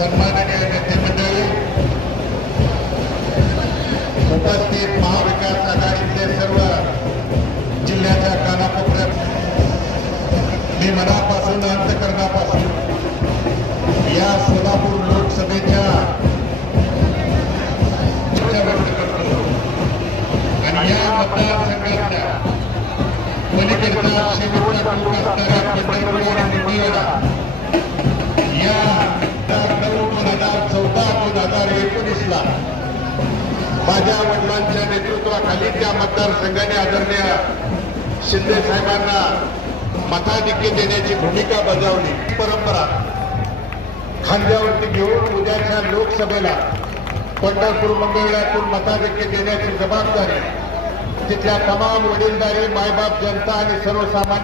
सन्माननीय नेतेमंडळ उपस्थित महाविकास आघाडीचे सर्व जिल्ह्याच्या कानाकोपऱ्यात मी मनापासून अंतकरणापासून या सोलापूर लोकसभेच्या व्यक्त करतो आणि या मतदारसंघातल्या पलीकडचा शेवटचा टोक पंढरपूर आणि एकोणीसला माझ्या वडिलांच्या नेतृत्वाखाली त्या मतदारसंघाने आदरणीय शिंदे साहेबांना मताधिक्य देण्याची भूमिका बजावली. परंपरा. खांद्यावरती घेऊन उद्याच्या लोकसभेला पंढरपूर मंगळवेढ्यातून मताधिक्य देण्याची जबाबदारी तिथल्या तमाम वडीलधारी मायबाप जनता आणि सर्वसामान्य